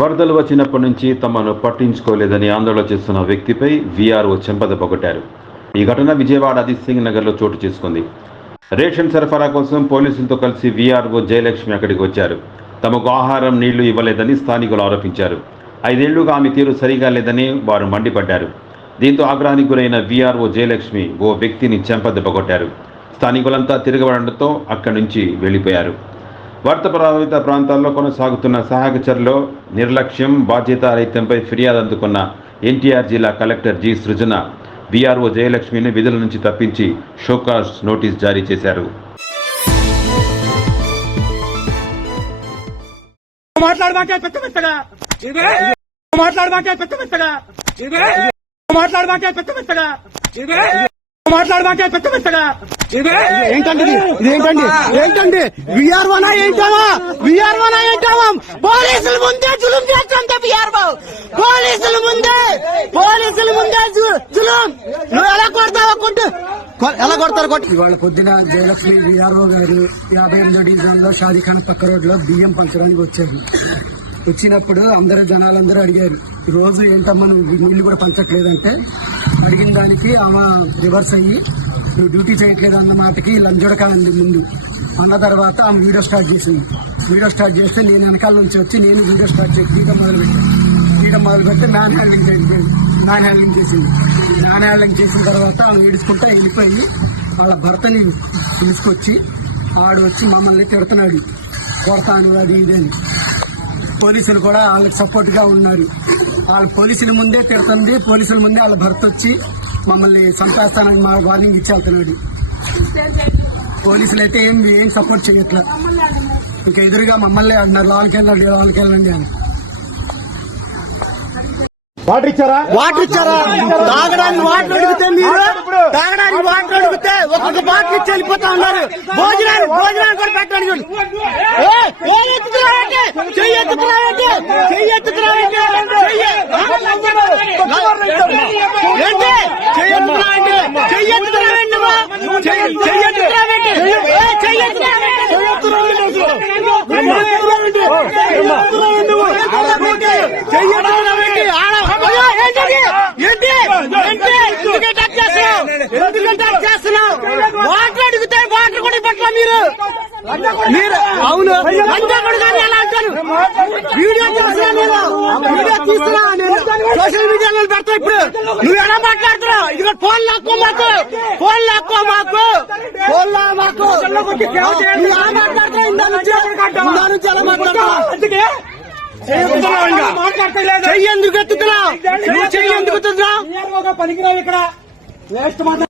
వరదలు వచ్చినప్పటి నుంచి తమను పట్టించుకోలేదని ఆందోళన చేస్తున్న వ్యక్తిపై వీఆర్ఓ చెంపద పొగట్టారు. ఈ ఘటన విజయవాడ అదిత్ సింగ్ నగర్లో చోటు చేసుకుంది. రేషన్ సరఫరా కోసం పోలీసులతో కలిసి వీఆర్ఓ జయలక్ష్మి అక్కడికి వచ్చారు. తమకు ఆహారం నీళ్ళు ఇవ్వలేదని స్థానికులు ఆరోపించారు. ఐదేళ్ళుగా ఆమె తీరు సరిగా లేదని వారు మండిపడ్డారు. దీంతో ఆగ్రహానికి గురైన వీఆర్ఓ జయలక్ష్మి ఓ వ్యక్తిని చెంపదెబ్బ కొట్టారు స్థానికులంతా తిరగబడటంతో అక్కడి నుంచి వెళ్ళిపోయారు. వరద ప్రభావిత ప్రాంతాల్లో కొనసాగుతున్న సహాయక చర్యలో నిర్లక్ష్యం బాధ్యతారహిత్యంపై ఫిర్యాదు అందుకున్న ఎన్టీఆర్ జిల్లా కలెక్టర్ జి. సృజన వీఆర్ఓ జయలక్ష్మిని విధుల నుంచి తప్పించి షోకాస్ నోటీస్ జారీ చేశారు. మాట్లాడబాకే పెద్ద పెద్దగా మాట్లాడబాకే పెద్ద పెద్దగా మాట్లాడబాకే పెద్ద పెద్దగా ఇదే మాట్లాడబాకే పెద్ద పెద్దగా ఇదే ఏంటండి ఇది? ఇదేంటండి? ఏంటండి? విఆర్ వనా ఏంటావా? విఆర్ వనా ఏంటావా? పోలీసుల ముందే జులుం చేస్తుంటే విఆర్ పోలీసుల ముందే పోలీసుల ముందే జులుం. నువ్వు ఎలా కొడతావా కొట్టు. ఎలా కొడతారు కొట్టు. ఇవాళ పొద్దున జయలక్ష్మి విఆర్ఓ గారు యాభై ఎనిమిదో డివిజన్లో షాదీఖాన్ పక్క రోడ్లో బియ్యం పంచడానికి వచ్చారు. వచ్చినప్పుడు అందరూ జనాలందరూ అడిగారు రోజు ఏంటమ్మా నువ్వు నీళ్ళు కూడా పంచట్లేదంటే? అడిగిన దానికి ఆమె రివర్స్ అయ్యి నువ్వు డ్యూటీ చేయట్లేదు అన్న మాటకి లంజుడకాలండి ముందు. అన్న తర్వాత ఆమె వీడియో స్టార్ట్ చేసింది. వీడియో స్టార్ట్ చేస్తే నేను వెనకాల నుంచి వచ్చి నేను వీడియో స్టార్ట్ చేసి తీయడం మొదలుపెట్టాను. తీయడం మొదలు పెడితే మ్యాన్ హ్యాండ్లింగ్ చేసింది మ్యాన్ హ్యాండ్లింగ్ చేసింది. మ్యాన్ హ్యాండ్లింగ్ చేసిన తర్వాత ఆమె ఏడుచుకుంటా వెళ్ళిపోయి వాళ్ళ భర్తని తీసుకొచ్చి ఆడు వచ్చి మమ్మల్ని తిడుతున్నాడు. కొడతాను అది ఇది అని. పోలీసులు కూడా వాళ్ళకి సపోర్ట్గా ఉన్నారు. వాళ్ళ పోలీసుల ముందే తిడుతుంది పోలీసుల ముందే వాళ్ళ భర్త వచ్చి మమ్మల్ని చంపేస్తానని మా వార్నింగ్ ఇచ్చి వెళ్తున్నాడు. పోలీసులు అయితే ఏం ఏం సపోర్ట్ చేయట్లా? ఇంకా ఎదురుగా మమ్మల్ని అంటున్నారు వాళ్ళకి వెళ్ళండి వాళ్ళకి వెళ్ళండి అని. వాటర్ ఇచ్చారా? వాటర్ ఇచ్చారా? తాగడానికి వాటర్ అడిగితే మీరు తాగడానికి వాటర్ అడిగితే ఒక్కొక్క బాటిల్ ఇచ్చి వెళ్ళిపోతా ఉన్నారు. భోజనాలు భోజనాలు కూడా పెట్టండి చూడు. ఏ, ఏం ఎత్తుతున్నావంటే? చెయ్యి ఎత్తుతున్నావంటే? చెయ్యి ఎత్తుతున్నావంటే? చెయ్యి. ఏంటి? చెయ్యి ఎత్తుతున్నావంటే? చెయ్యి ఎత్తుతున్నావంటే నువ్వు? చెయ్యి చెయ్యి ఎత్తుతున్నావంటే? ఏ, చెయ్యి ఎత్తుతున్నావంటే? చెయ్యి ఎత్తుతున్నావంటే అసలు? చెయ్యి ఎత్తుతున్నావంటే? చెయ్యి ఎత్తుతున్నావంటే నువ్వు? చెయ్యి ఎత్తుతున్నావంటే? ఆడ అయ్యో, ఏంటది? ఏంటి? ఏంటి? ఎందుకు అటాక్ చేస్తున్నావు? వాటర్ అడిగితే వాటర్ కూడా ఇవ్వట్లా మీరు? మీరు అవును. అలా అంటారు? వీడియో చేస్తున్నా నేను. వీడియో తీస్తున్నా నేను. సోషల్ మీడియాలో పెడతా ఇప్పుడు. నువ్వు ఎలా మాట్లాడుతున్నావు? ఫోన్ లాక్కో మాకు. ఫోన్ లాక్కో మాకు. ఫోన్ లా మాకు. నువ్వు ఎలా మాట్లాడుతున్నావు? ఇందా నుంచి ఇందా నుంచి ఎలా మాట్లాడుతున్నావు? అందుకే మాట్లాడతలేదు చెయ్యి ఎందుకు ఎత్తుతున్నావు? నువ్వు చెయ్యి ఎందుకు ఎత్తుతున్నావు? పనికిరావు ఇక్కడ. వేస్ట్ మాట